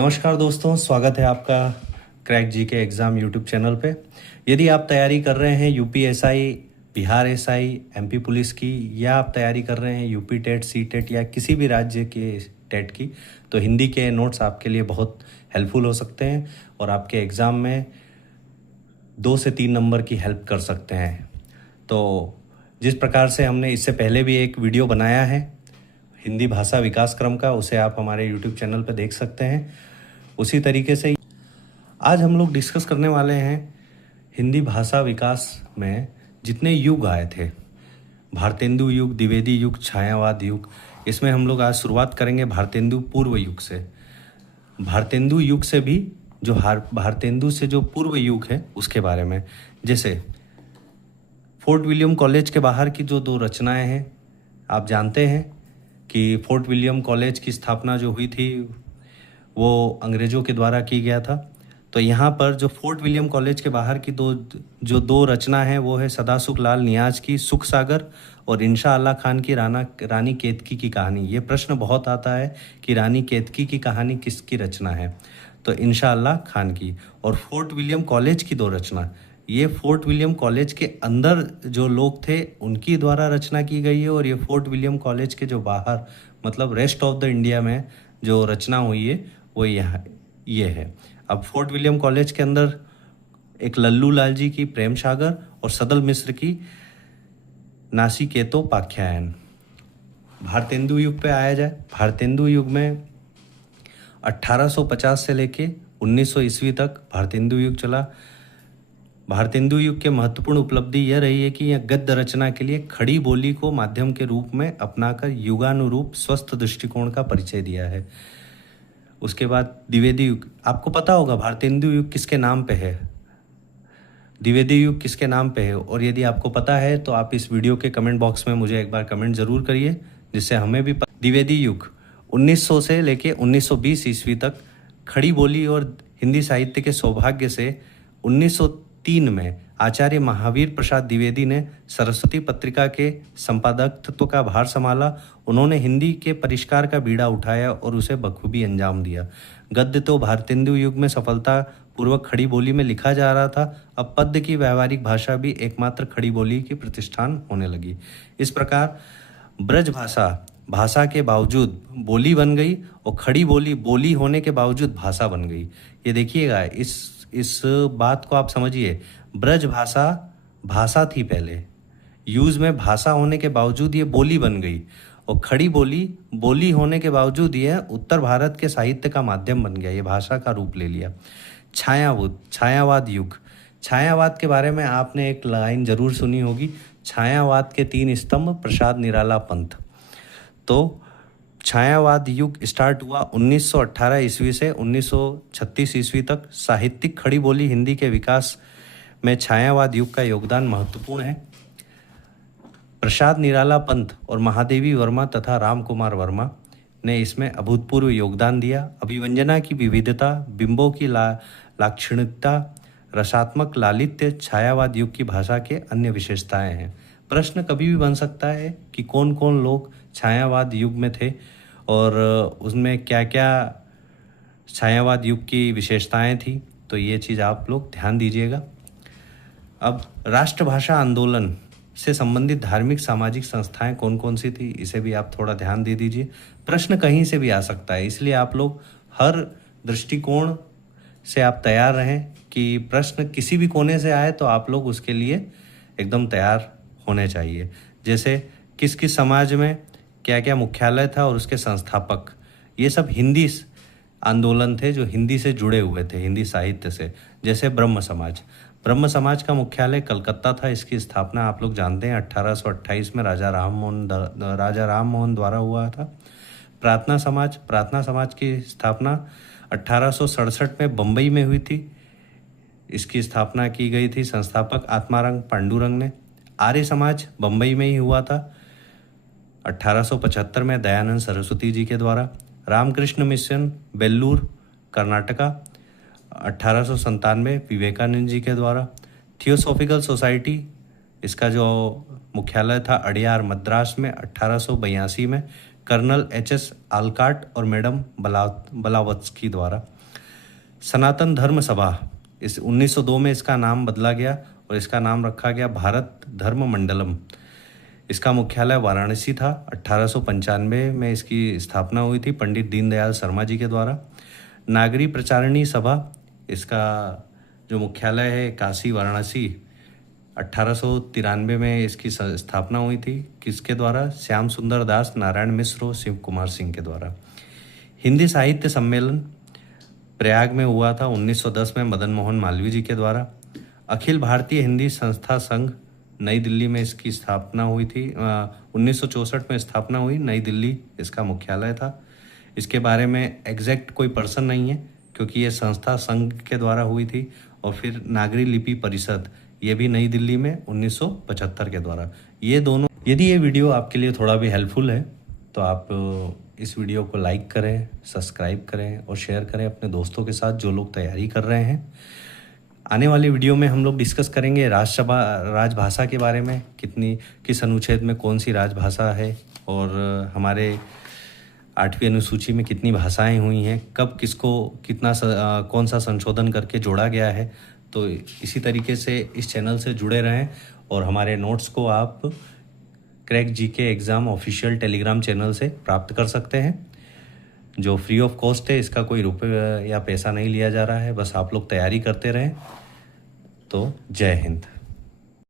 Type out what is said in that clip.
नमस्कार दोस्तों, स्वागत है आपका क्रैक जी के एग्ज़ाम यूट्यूब चैनल पे। यदि आप तैयारी कर रहे हैं UP SI, Bihar SI, MP police की, या आप तैयारी कर रहे हैं यूपी टेट, सी टेट या किसी भी राज्य के टेट की, तो हिंदी के नोट्स आपके लिए बहुत हेल्पफुल हो सकते हैं और आपके एग्ज़ाम में 2 से 3 नंबर की हेल्प कर सकते हैं। तो जिस प्रकार से हमने इससे पहले भी एक वीडियो बनाया है हिंदी भाषा विकास क्रम का, उसे आप हमारे यूट्यूब चैनल पर देख सकते हैं। उसी तरीके से आज हम लोग डिस्कस करने वाले हैं हिंदी भाषा विकास में जितने युग आए थे, भारतेंदु युग, द्विवेदी युग, छायावाद युग। इसमें हम लोग आज शुरुआत करेंगे भारतेंदु पूर्व युग से। भारतेंदु युग से भी जो भारतेंदु से जो पूर्व युग है उसके बारे में। जैसे फोर्ट विलियम कॉलेज के बाहर की जो 2 रचनाएं हैं, आप जानते हैं कि फोर्ट विलियम कॉलेज की स्थापना जो हुई थी वो अंग्रेज़ों के द्वारा की गया था। तो यहाँ पर जो फोर्ट विलियम कॉलेज के बाहर की दो रचना है वो है सदासुख लाल नियाज की सुख सागर और इंशा अल्लाह खान की रानी केतकी की कहानी। ये प्रश्न बहुत आता है कि रानी केतकी की कहानी किसकी रचना है, तो इंशा अल्लाह खान की। और फोर्ट विलियम कॉलेज की 2 रचना, ये फोर्ट विलियम कॉलेज के अंदर जो लोग थे उनकी द्वारा रचना की गई है, और ये फोर्ट विलियम कॉलेज के जो बाहर मतलब रेस्ट ऑफ द इंडिया में जो रचना हुई है वो ये है। अब फोर्ट विलियम कॉलेज के अंदर एक लल्लू लाल जी की प्रेम सागर और सदल मिश्र की नासिकेतो पाख्यान। भारतेंदु युग पे आया जाए, भारतेंदु युग में 1850 से लेके 1900 ईस्वी तक भारतेंदु युग चला। भारतेंदु युग के महत्वपूर्ण उपलब्धि यह रही है कि यह गद्य रचना के लिए खड़ी बोली को माध्यम के रूप में अपनाकर युगानुरूप स्वस्थ दृष्टिकोण का परिचय दिया है। उसके बाद द्विवेदी युग, आपको पता होगा भारतेंदु युग किसके नाम पे है, द्विवेदी युग किसके नाम पे है, और यदि आपको पता है तो आप इस वीडियो के कमेंट बॉक्स में मुझे एक बार कमेंट ज़रूर करिए जिससे हमें भी द्विवेदी युग 1900 से लेके 1920 ईस्वी तक खड़ी बोली और हिंदी साहित्य के सौभाग्य से 1903 में आचार्य महावीर प्रसाद द्विवेदी ने सरस्वती पत्रिका के संपादकत्व का भार संभाला। उन्होंने हिंदी के परिष्कार का बीड़ा उठाया और उसे बखूबी अंजाम दिया। गद्य तो भारतेंदु युग में सफलता पूर्वक खड़ी बोली में लिखा जा रहा था, अब पद्य की व्यावहारिक भाषा भी एकमात्र खड़ी बोली की प्रतिष्ठान होने लगी। इस प्रकार ब्रज भाषा के बावजूद बोली बन गई और खड़ी बोली होने के बावजूद भाषा बन गई। ये देखिएगा, इस बात को आप समझिए। ब्रज भाषा थी पहले, यूज में भाषा होने के बावजूद ये बोली बन गई, और खड़ी बोली होने के बावजूद ये उत्तर भारत के साहित्य का माध्यम बन गया, ये भाषा का रूप ले लिया। छायावाद युग, छायावाद के बारे में आपने एक लाइन जरूर सुनी होगी, छायावाद के 3 स्तंभ प्रसाद निराला पंथ। तो छायावाद युग स्टार्ट हुआ 1918 ईस्वी से 1936 ईस्वी तक। साहित्यिक खड़ी बोली हिंदी के विकास में छायावाद युग का योगदान महत्वपूर्ण है। प्रसाद निराला पंत और महादेवी वर्मा तथा राम कुमार वर्मा ने इसमें अभूतपूर्व योगदान दिया। अभिव्यंजना की विविधता, बिंबों की लाक्षणिकता, रसात्मक लालित्य छायावाद युग की भाषा के अन्य विशेषताएं हैं। प्रश्न कभी भी बन सकता है कि कौन कौन लोग छायावाद युग में थे और उसमें क्या क्या छायावाद युग की विशेषताएं थी, तो ये चीज़ आप लोग ध्यान दीजिएगा। अब राष्ट्रभाषा आंदोलन से संबंधित धार्मिक सामाजिक संस्थाएं कौन कौन सी थी, इसे भी आप थोड़ा ध्यान दे दीजिए। प्रश्न कहीं से भी आ सकता है, इसलिए आप लोग हर दृष्टिकोण से आप तैयार रहें कि प्रश्न किसी भी कोने से आए तो आप लोग उसके लिए एकदम तैयार होने चाहिए। जैसे किस किस समाज में क्या क्या मुख्यालय था और उसके संस्थापक, ये सब हिंदी आंदोलन थे जो हिंदी से जुड़े हुए थे, हिंदी साहित्य से। जैसे ब्रह्म समाज का मुख्यालय कलकत्ता था। इसकी स्थापना आप लोग जानते हैं 1828 में राजा राम मोहन द्वारा हुआ था। प्रार्थना समाज की स्थापना 1867 में बम्बई में हुई थी। इसकी स्थापना की गई थी संस्थापक आत्माराम पांडुरंग ने। आर्य समाज बम्बई में ही हुआ था 1875 में दयानंद सरस्वती जी के द्वारा। रामकृष्ण मिशन बेल्लूर कर्नाटका 1897 विवेकानंद जी के द्वारा। थियोसॉफिकल सोसाइटी, इसका जो मुख्यालय था अड़ियार मद्रास में 1882 में। Colonel HS. आलकाट और मैडम बलावत्स्की द्वारा। सनातन धर्म सभा, इस 1902 में इसका नाम बदला गया और इसका नाम रखा गया भारत धर्म मंडलम। इसका मुख्यालय वाराणसी था। 1895 में इसकी स्थापना हुई थी पंडित दीनदयाल शर्मा जी के द्वारा। नागरी प्रचारणी सभा, इसका जो मुख्यालय है काशी वाराणसी, 1893 में इसकी स्थापना हुई थी। किसके द्वारा? श्याम सुंदर दास, नारायण मिश्र और शिव कुमार सिंह के द्वारा। हिंदी साहित्य सम्मेलन प्रयाग में हुआ था 1910 में मदन मोहन मालवीय जी के द्वारा। अखिल भारतीय हिंदी संस्था संघ, नई दिल्ली में इसकी स्थापना हुई थी। 1964 में स्थापना हुई, नई दिल्ली इसका मुख्यालय था। इसके बारे में एग्जैक्ट कोई पर्सन नहीं है क्योंकि ये संस्था संघ के द्वारा हुई थी। और फिर नागरी लिपि परिषद, ये भी नई दिल्ली में 1975 के द्वारा। ये दोनों, यदि ये वीडियो आपके लिए थोड़ा भी हेल्पफुल है तो आप इस वीडियो को लाइक करें, सब्सक्राइब करें और शेयर करें अपने दोस्तों के साथ जो लोग तैयारी कर रहे हैं। आने वाली वीडियो में हम लोग डिस्कस करेंगे राजभाषा के बारे में, किस अनुच्छेद में कौन सी राजभाषा है और हमारे 8वीं अनुसूची में कितनी भाषाएं हुई हैं, कब किसको कितना कौन सा संशोधन करके जोड़ा गया है। तो इसी तरीके से इस चैनल से जुड़े रहें और हमारे नोट्स को आप crack GK exam official Telegram channel से प्राप्त कर सकते हैं, जो फ्री ऑफ कॉस्ट है। इसका कोई रुपये या पैसा नहीं लिया जा रहा है, बस आप लोग तैयारी करते रहें। तो जय हिंद।